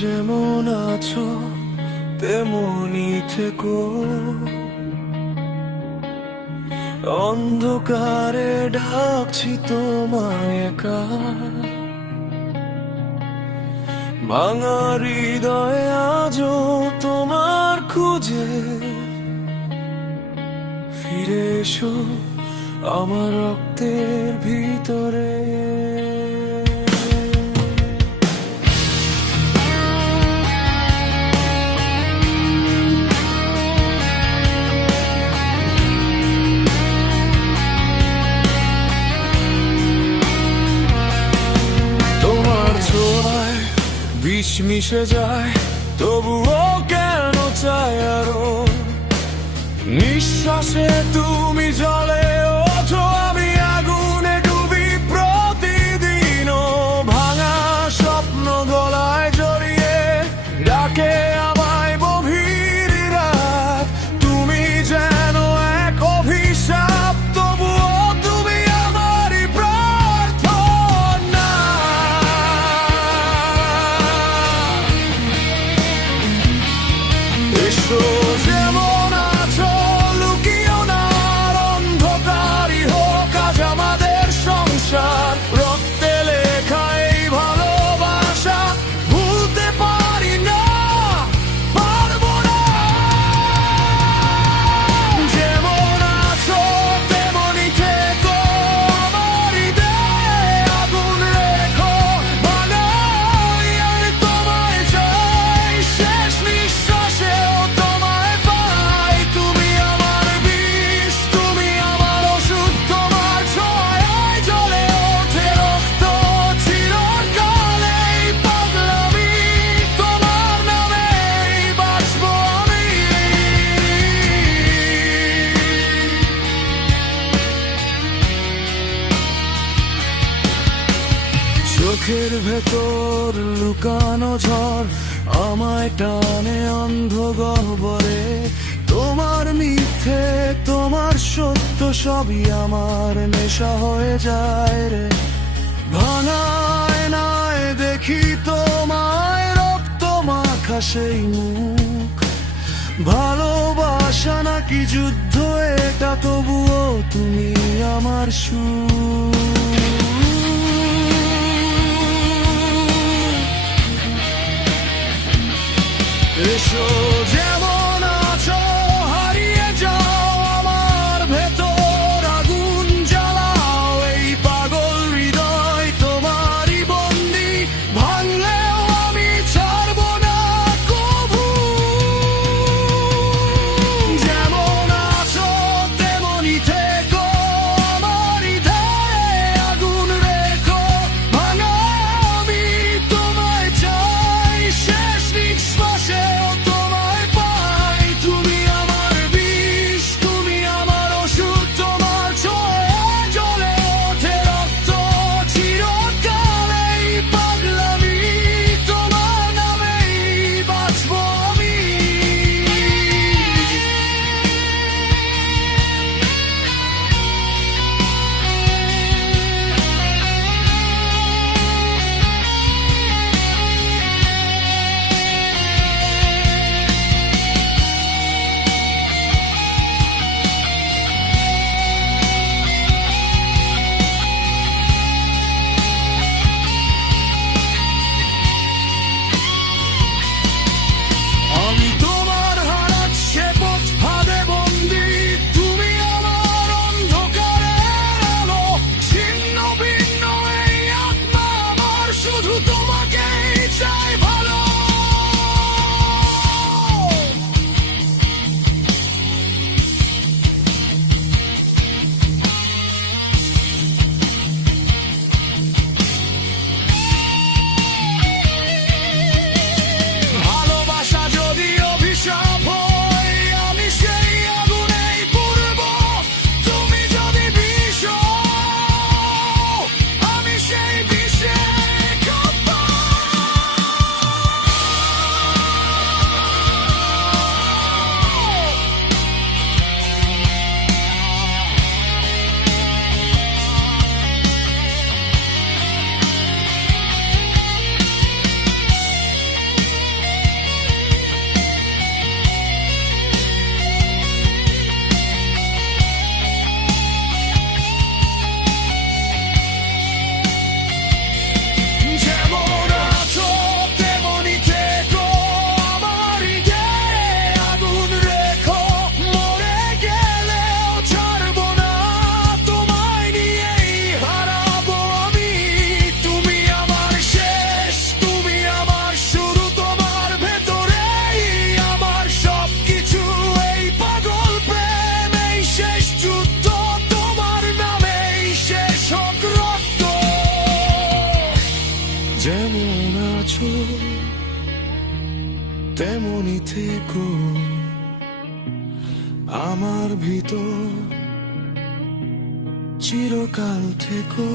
যেমন আছো তেমনি থেকো, অন্ধকারে ডাকছি তোমায় একা। ভাঙা হৃদয়ে আজও তোমার খুঁজে ফিরে এসো আমার রক্তের ভিতরে। বিষ মিশে যায় তবুও কেন চাই আরো, নিঃশ্বাসে তুমি জলে ওঠো, আমি আগুনে ডুবি প্রতিদিন। ভাঙা স্বপ্ন গলায় জড়িয়ে ডাকে আমায় গভীর রাত। তুমি যেন এক অভিশাপ, তবুও তুমি আমারই প্রার্থনা। এসো যেমন আছো, লুকিও না, অন্ধকারই হোক আজ আমাদের সংসার। রক্তে লেখা এই ভালোবাসা ভুলতে পারি না, পারবো না। যেমন আছো তেমনি থেকো, আমার হৃদয়ে আগুন রেখো। বানাই আমি তোমায় চাই, শেষ নিঃশ্বাসেও তোমায় পাই। তুমি আমার বিষ, তুমি আমার ওষুধ, তোমার ছোঁয়ায় জ্বলে ওঠে রক্ত। চিরকাল এই পাগলামি, তোমার নামেই বাঁচবো আমি। চোখের ভেতর লুকানো ঝড় আমায় টানে অন্ধ গহ্বরে। তোমার মিথ্যে তোমার সত্য সবই আমার নেশা হয়ে যায় রে। ভাঙায় নায় দেখি তোমায়, রক্ত মাখা সেই মুখ। ভালোবাসা নাকি যুদ্ধ এটা, তবুও তুমি আমার সুর। এসো যেমন আছো, হারিয়ে যাও আমার ভেতর, আগুন জ্বালাও এই পাগল হৃদয় তোমারই বন্দি। ভাঙলেও আমি ছাড়বো না কভু। যেমন আছো তেমনি থেকো, আমার হৃদয়ে আগুন রেখো। ভাঙা আমি তোমায় চাই, শেষ নিঃশ্বাসেও তোমায় পাই। তেমনি থেকো আমার ভিতর চিরকাল থেকো।